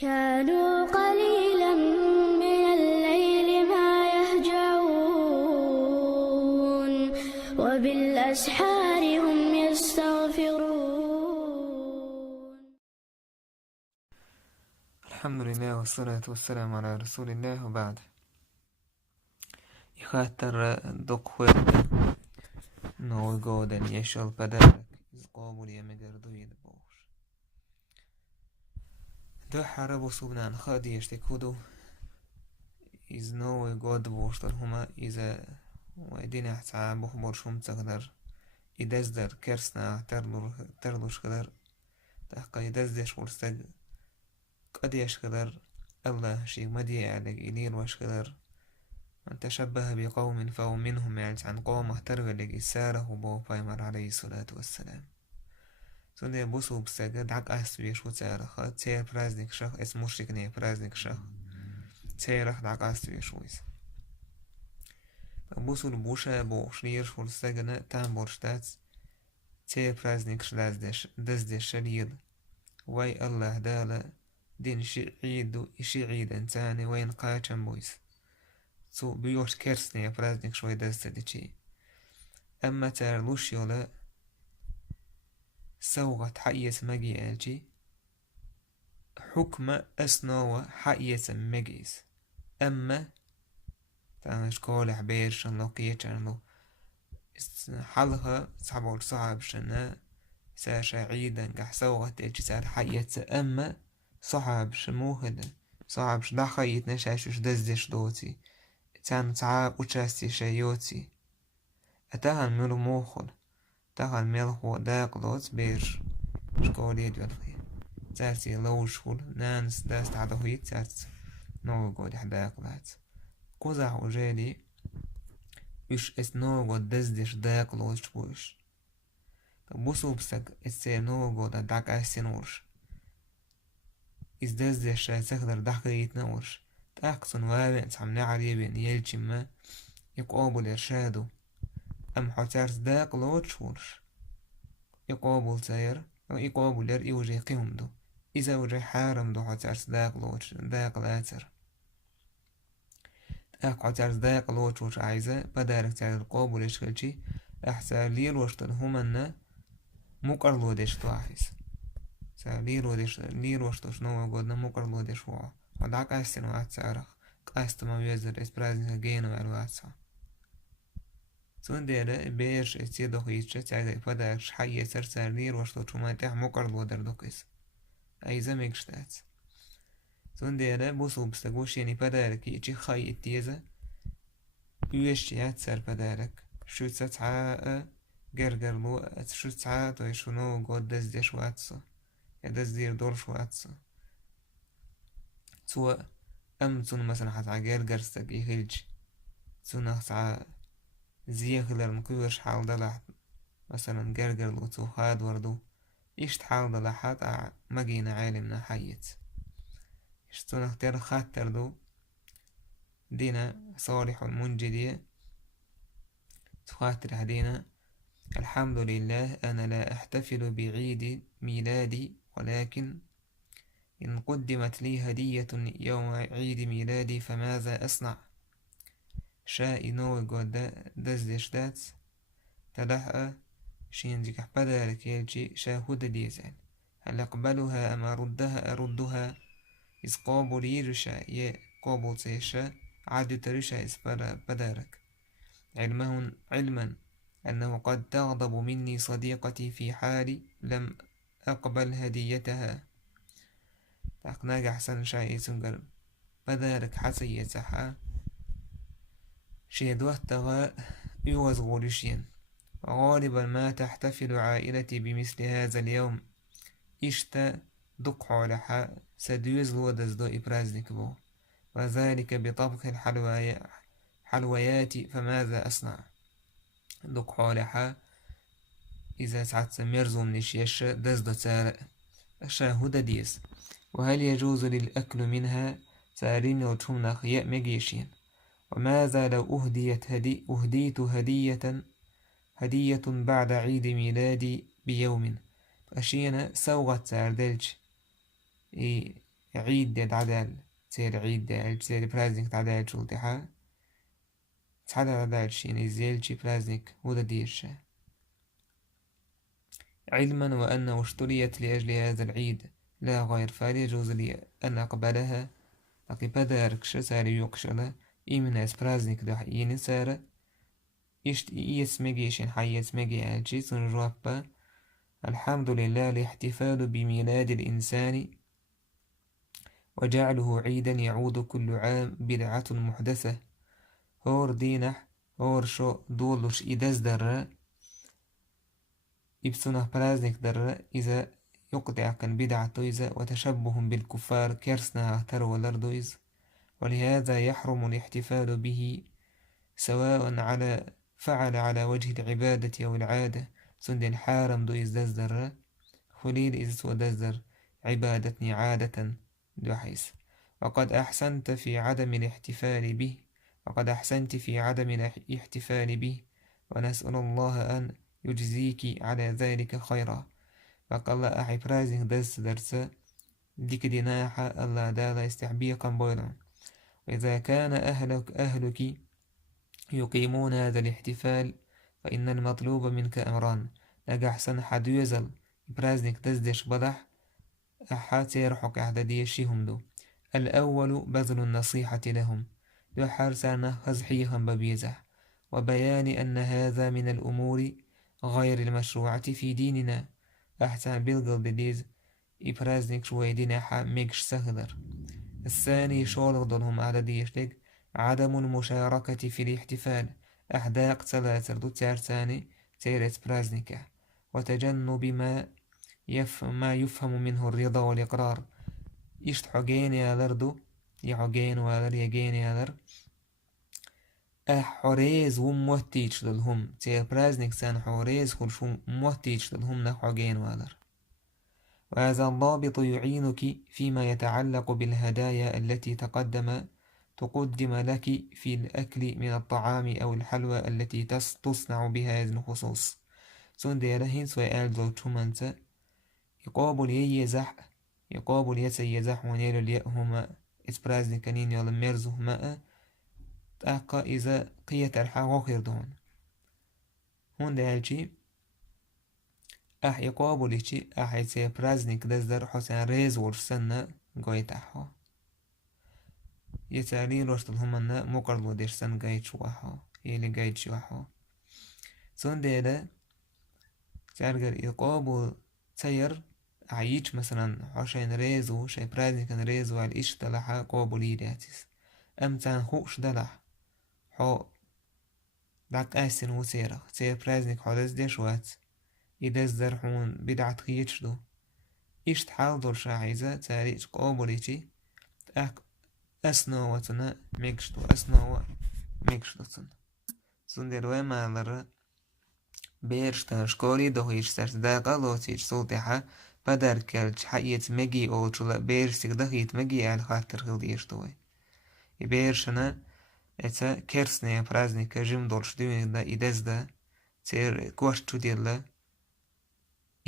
كانوا قليلا من الليل ما يهجعون وبالأسحار هم يستغفرون. الحمد لله والصلاة والسلام على رسول الله وبعد. Jag sköter dock sköter någoden يشل بدرك إذ قابل يمجردويد بوش دو حربو سبنان خادي يشتكودو إذ نوغود بوشتر هما إذا ويدين احتعا بخبر شم تقدر إدازدر كرسنا ترلوش قدر تحقا إدازدش ورستق قد يشقدر الله شي مدي عليك إلير وشقدر من تشبه بقوم فهو منهم، يعني عن قوم اهترغلق إساره بو بايمر عليه الصلاة والسلام. سنده بوسو بساقه دعك أسبيش وتارخه تير برازنك شخ اسم مشركني برازنك شخ تيرخ دعك أسبيش ويس بوسو البوشة بو شليرش ورساقنا تام بورشتات تير برازنك شلازدش دزدش شليد واي الله دالا دين شي عيد انتاني وين قاچن بويس سو بيوش كرسني برازنك شوي دزدشي أما تارلوش يولا سوغت حقية مجي آلجي حكم أسنوة حقية مجيس أما تانش كول عبير شن لو قيتشن لو حلها صعب صعب شنا ساشا عيدا قح سوغت آلجي سار حقية أما صعب شموهد صعب شدخيت نشاشوش دزدش دوتي تان تعاب وشاستي شايوتي أتاهن ملو موخل تاهن ملخو داقلوت بير شكول يدوالخي تارتي لوشول نانس داست عدوهيت تارت نوغو دي حداقلات قوزع وجالي يش اس نوغو دزدش داقلوت شبوش بوسو بسك اسي نوغو دا داق اسينورش إز دزدش تقدر دحقيت نورش تاقصن وابن تعمل عريبين يلجي ما يقابل إرشادو أم حتارت داقلوت شورش يقابل تاير أو يقابل ير يوجي قيم دو إذا وجه حارم دو حتارس داق لاتر حتارس داق لوش وش عايزة بدارك تار القابل يشغلشي أحسا ليل وشتن همنا مقرلو ديش تواحيس سا ليل وشتش نوع قدنا مقرلو ديش وعا ودعك أستن واتسارخ قاست ما بيزر إسبرازن جينو الواتسا سون ديرا بيرش استيدو خيشة تاقا بدارك شحية سرسار ليل وشتو شماتيح مقرلو در دوكيس أيزا ميكشتات سنديرا بوسو بستقوش يعني بدارك يجي خاي التيزة يوشيات سر بدارك شو تتعاء جرجرلو شو تتعاء توي شنو قد دزدش واتسا يدزدير دورش واتسا سواء أم تون مثلا حتى جرجر ستقي هلج تون حتى زيغلر مكوش حال دلح مثلا جرجرلو تو خاد وردو إيش تحاول دلحات مجينا عالمنا حيت اشتون اختيار خاطر دو دينا صالح المنجدية تخاطر هدينا الحمد لله أنا لا أحتفل بعيد ميلادي، ولكن إن قدمت لي هدية يوم عيد ميلادي فماذا أصنع؟ شاء نوي قد دزدش دات تدحأ شينجيك بدارك يلجي شاهد ديزان هل أقبلها أم أردها إذ قابل يرشا قابل تيشا عاد ترشا إذ بدارك علما أنه قد تغضب مني صديقتي في حال لم أقبل هديتها تقناك أحسن شيء سنقل بدارك حسي يتحا شيد وقتها يوز غولشين غالبا ما تحتفل عائلتي بمثل هذا اليوم إشتا دقع لحا سديوز لودز دو إبرازنك بو وذلك بطبخ الحلويات فماذا أصنع؟ دقع لحا إذا سعدت مرزو من الشيش دز دو تار شاهد ديس وهل يجوز للأكل منها سارين وتشمنا خياء مجيشين؟ وماذا لو أهديت هدية بعد عيد ميلادي بيوم أشينا سوغت ساردلج عيد ديد عدال تير عيد ديال تير برازنك عدال شلتها تحدى عدال شين زيلشي برازنك ودا ديرشا، علما وأنه اشتريت لأجل هذا العيد لا غير، فلا يجوز لي أن أقبلها لقد بداركش ساري يقشل إيمناس برازنك ده ينسار يسمجيشن حي يسمجي عالشي سنجوابا. الحمد لله الاحتفال بميلاد الإنسان وجعله عيدا يعود كل عام بدعة محدثة. هور دينح هور شو دولش إداز در يبسونه برازنك در إذا يقطع كان بدعة إذا وتشبه بالكفار كرسنا ترو الأرض، ولهذا يحرم الاحتفال به سواء فعل على وجه العبادة أو العادة. سند الحارم دو إزداز در خليل إز وداز در عبادتني عادة دو حيث. وقد أحسنت في عدم الاحتفال به ونسأل الله أن يجزيك على ذلك خيرا. فقال أحي برازنك داز درس ديك ديناحا الله دالا استحبيقا بويلا. وإذا كان أهلك يقيمون هذا الاحتفال فإن المطلوب منك أمران. نجح سن حد يزل برازنك دزدش بلح أحاتي رحق أحداديشيهم دو. الأول بذل النصيحة لهم دو حارسانة هزحيهم ببيزح وبيان أن هذا من الأمور غير المشروعة في ديننا. أحسن بلغل ديز إبرازنك شوي ديناحا ميكش سهلر. الثاني شغل ضلهم على ديشتك عدم المشاركة في الاحتفال أحداق ثلاثة دو تارساني تيرت برازنكا، وتجنب ما يفهم منه الرضا والإقرار. إشت حقين يا لردو يحقين والر يجين يا لر حوريز وموتيج للهم تير برازنك سان حوريز خلشو موتيج للهم نحقين والر. وهذا الضابط يعينك فيما يتعلق بالهدايا التي تقدم لك في الأكل من الطعام أو الحلوى التي تصنع بها هذه الخصوص. سندي لهين سؤال ذو تشمنت يقابل يسيزح ونيل اليأهما إسبرازن كنين يلمرزهما تأقى إذا قية الحاق خيردون هون دالشي يقابلشي يسي برازنك دزدر حسن ريز ورسنة قويتاحو يتالين رشتلهمنا مقرد ودرسن قايد شواحو يلي قايد شواحو سون ديلا تارجر يقابل تير عيش مثلا حشين ريزو شاي برازنك ريزو على إيش دلحا قابلي داتيس أمتان خوش دلح حو داك آسن وسيرخ تير برازنك حدث ديشوات إداز درحون بدعة خيتشدو إيش تحال دور شاعيزة تاريخ قابليتي تأك أسنواتنا ميكشتو ميكشتو سندر وما لر بيرشتن شكولي دوهيش سرس داقا لوتيش سلطحة بدر كالج حقيت مجي أولشولا بيرشتك دخيت مجي على خاطر خلديش دوي بيرشنا إتا كرسني برازنك جيم دولش دوين دا إداز دا تير كواشتو ديلا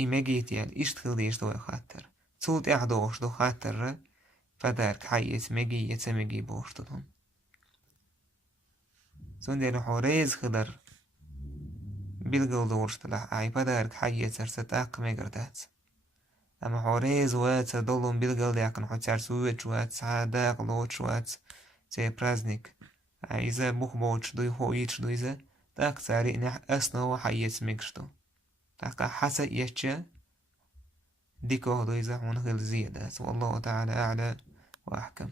إمجيت يعني إيش تخلديش دوي خاطر سلطح دوش دو خاطر فدارك حيث مجي يتمجي بوشتهم سندر حوريز خضر بيلقل دورشتلح أي فدارك حيث سرستاق مجردات أما حوريز وات دولهم بيلقل داقن حتار سويت وات سعاداق لوت وات تي برازنك إذا بوخبوش دوي خويتش دويزا تاق ساري نح أسنو حيث مجشتو تاق حسا يشجا ديكوه دويزا ونخل زيادات والله تعالى أعلى وأحكم.